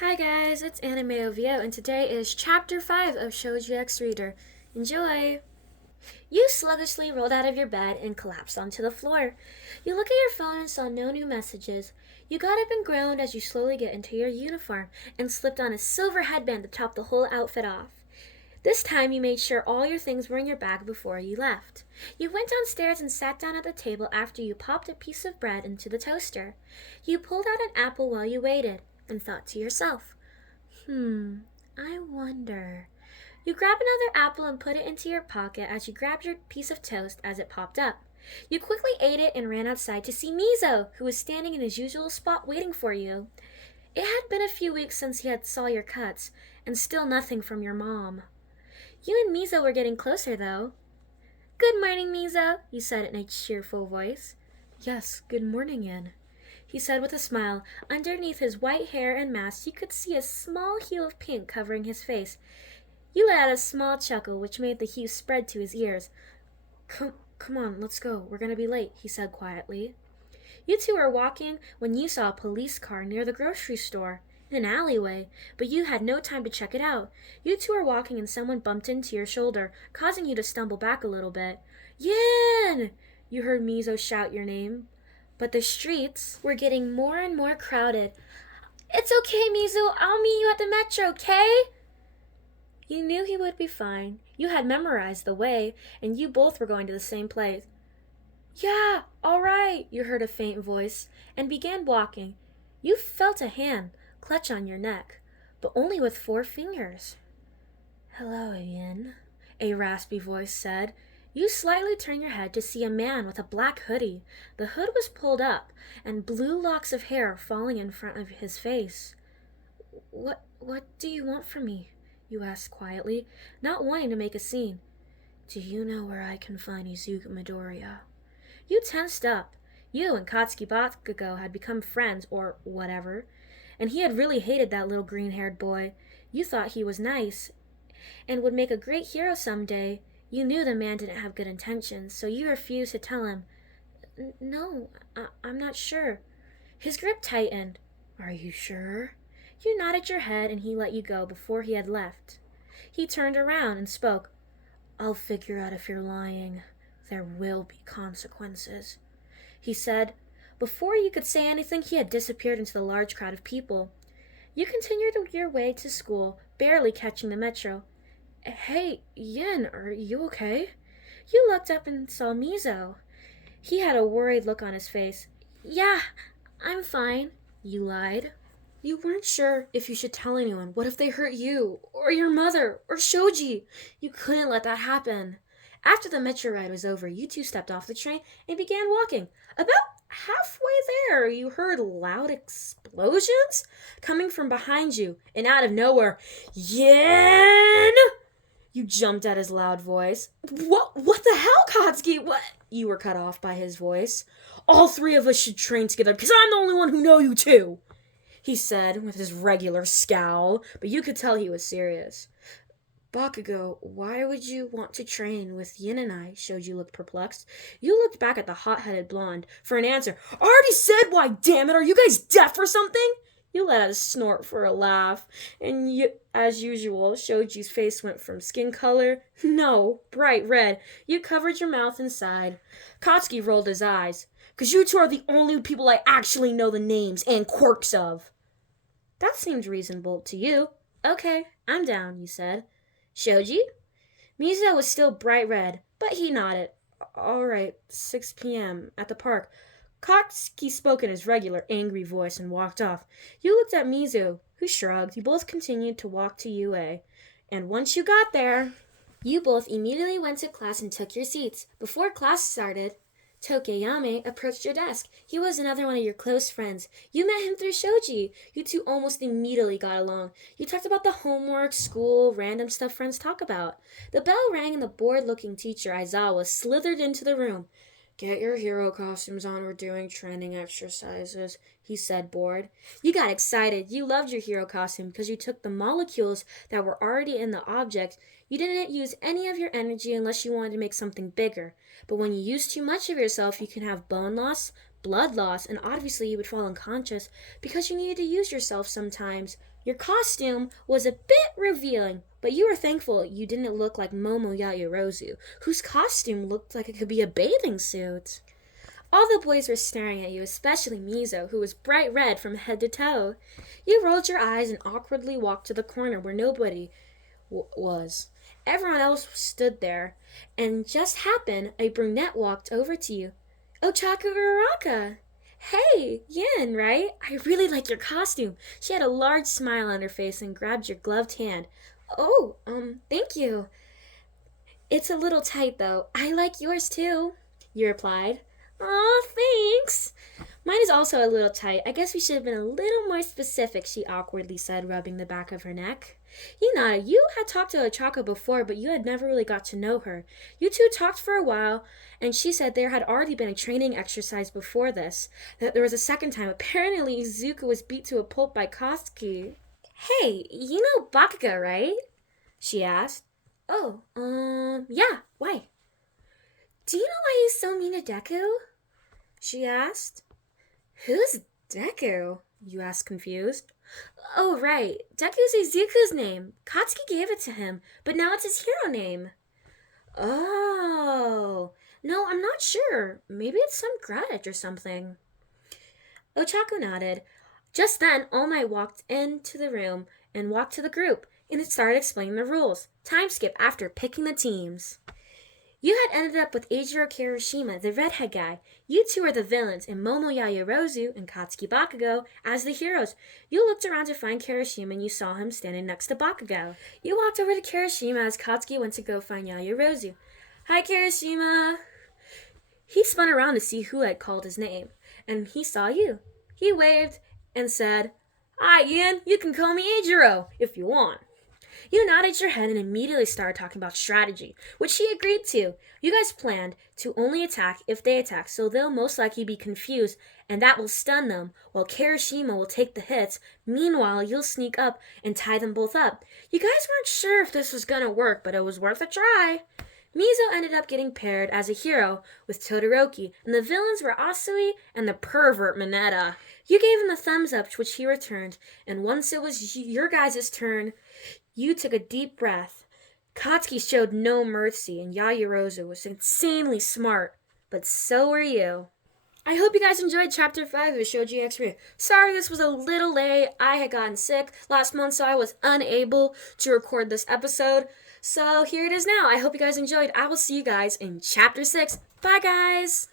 Hi guys, it's Anime OVO, and today is Chapter 5 of Shoji X Reader. Enjoy! You sluggishly rolled out of your bed and collapsed onto the floor. You look at your phone and saw no new messages. You got up and groaned as you slowly get into your uniform and slipped on a silver headband to top the whole outfit off. This time you made sure all your things were in your bag before you left. You went downstairs and sat down at the table after you popped a piece of bread into the toaster. You pulled out an apple while you waited and thought to yourself, I wonder. You grabbed another apple and put it into your pocket as you grabbed your piece of toast as it popped up. You quickly ate it and ran outside to see Mizo, who was standing in his usual spot waiting for you. It had been a few weeks since he had saw your cuts, and still nothing from your mom. You and Mizo were getting closer, though. "Good morning, Mizo," you said in a cheerful voice. "Yes, good morning, Yin," he said with a smile. Underneath his white hair and mask, you could see a small hue of pink covering his face. You let out a small chuckle, which made the hue spread to his ears. Come on, let's go. We're going to be late," he said quietly. You two were walking when you saw a police car near the grocery store, in an alleyway, but you had no time to check it out. You two were walking and someone bumped into your shoulder, causing you to stumble back a little bit. "Yin!" You heard Mizo shout your name, but the streets were getting more and more crowded. "It's okay, Mizu. I'll meet you at the metro, okay?" You knew he would be fine. You had memorized the way, and you both were going to the same place. "Yeah, all right," you heard a faint voice, and began walking. You felt a hand clutch on your neck, but only with 4 fingers. "Hello, Yin," a raspy voice said. You slightly turned your head to see a man with a black hoodie. The hood was pulled up, and blue locks of hair falling in front of his face. What do you want from me?" you asked quietly, not wanting to make a scene. "Do you know where I can find Izuku Midoriya?" You tensed up. You and Katsuki Bakugo had become friends, or whatever, and he had really hated that little green-haired boy. You thought he was nice and would make a great hero someday. You knew the man didn't have good intentions, so you refused to tell him. No, I'm not sure." His grip tightened. "Are you sure?" You nodded your head, and he let you go before he had left. He turned around and spoke. "I'll figure out if you're lying. There will be consequences," he said. Before you could say anything, he had disappeared into the large crowd of people. You continued your way to school, barely catching the metro. "Hey, Yin, are you okay?" You looked up and saw Mizo. He had a worried look on his face. "Yeah, I'm fine," you lied. You weren't sure if you should tell anyone. What if they hurt you, or your mother, or Shoji? You couldn't let that happen. After the metro ride was over, you two stepped off the train and began walking. About halfway there, you heard loud explosions coming from behind you, and out of nowhere, "Yin!" You jumped at his loud voice. What the hell, Katsuki? What? You were cut off by his voice. "All 3 of us should train together, because I'm the only one who know you two," he said with his regular scowl, but you could tell he was serious. "Bakugo, why would you want to train with Yin and I?" Shoji looked perplexed. You looked back at the hot-headed blonde for an answer. "I already said why, damn it! Are you guys deaf or something?" You let out a snort for a laugh, and as usual, Shoji's face went from skin color, no, bright red. You covered your mouth and sighed. Katsuki rolled his eyes. "'Cause you two are the only people I actually know the names and quirks of." That seemed reasonable to you. "Okay, I'm down," you said. "Shoji?" Mizo was still bright red, but he nodded. "All right, 6 p.m. at the park." Katsuki spoke in his regular angry voice and walked off. You looked at Mizu, who shrugged. You both continued to walk to UA. And once you got there, you both immediately went to class and took your seats. Before class started, Tokeyame approached your desk. He was another one of your close friends. You met him through Shoji. You two almost immediately got along. You talked about the homework, school, random stuff friends talk about. The bell rang and the bored-looking teacher, Aizawa, slithered into the room. "Get your hero costumes on, we're doing training exercises," he said, bored. You got excited. You loved your hero costume because you took the molecules that were already in the object. You didn't use any of your energy unless you wanted to make something bigger. But when you use too much of yourself, you can have bone loss, blood loss, and obviously you would fall unconscious because you needed to use yourself sometimes. Your costume was a bit revealing, but you were thankful you didn't look like Momo Yaoyorozu, whose costume looked like it could be a bathing suit. All the boys were staring at you, especially Mizo, who was bright red from head to toe. You rolled your eyes and awkwardly walked to the corner where nobody was. Everyone else stood there, and just happened a brunette walked over to you. Ochako Uraraka! Hey, Yin, right? I really like your costume. She had a large smile on her face and grabbed your gloved hand. Oh, thank you. It's a little tight, though. I like yours, too, you replied. Aw, thanks. Mine is also a little tight. I guess we should have been a little more specific, she awkwardly said, rubbing the back of her neck. Hinata, you had talked to Ochako before, but you had never really got to know her. You two talked for a while, and she said there had already been a training exercise before this. That there was a second time. Apparently, Izuku was beat to a pulp by Katsuki. Hey, you know Bakugo, right? She asked. Oh, yeah, why? Do you know why he's so mean to Deku? She asked. Who's Deku? You asked, confused. Oh, right. Deku's Izuku's name. Katsuki gave it to him, but now it's his hero name. Oh. No, I'm not sure. Maybe it's some grudge or something. Ochako nodded. Just then, All Might walked into the room and walked to the group, and it started explaining the rules. Time skip after picking the teams. You had ended up with Eijiro Kirishima, the redhead guy. You two are the villains, and Momo Yaoyorozu and Katsuki Bakugo as the heroes. You looked around to find Kirishima, and you saw him standing next to Bakugo. You walked over to Kirishima as Katsuki went to go find Yaoyorozu. Hi, Kirishima. He spun around to see who had called his name, and he saw you. He waved and said, Hi, Ian. You can call me Eijiro if you want. You nodded your head and immediately started talking about strategy, which he agreed to. You guys planned to only attack if they attack, so they'll most likely be confused, and that will stun them, while Kirishima will take the hits. Meanwhile, you'll sneak up and tie them both up. You guys weren't sure if this was gonna work, but it was worth a try. Mizo ended up getting paired as a hero with Todoroki, and the villains were Asui and the pervert Mineta. You gave him a thumbs up, which he returned, and once it was your guys' turn, you took a deep breath. Katsuki showed no mercy, and Yaoyorozu was insanely smart, but so were you. I hope you guys enjoyed Chapter 5 of Shoji X Reader. Sorry this was a little late. I had gotten sick last month, so I was unable to record this episode. So here it is now. I hope you guys enjoyed. I will see you guys in Chapter 6. Bye, guys!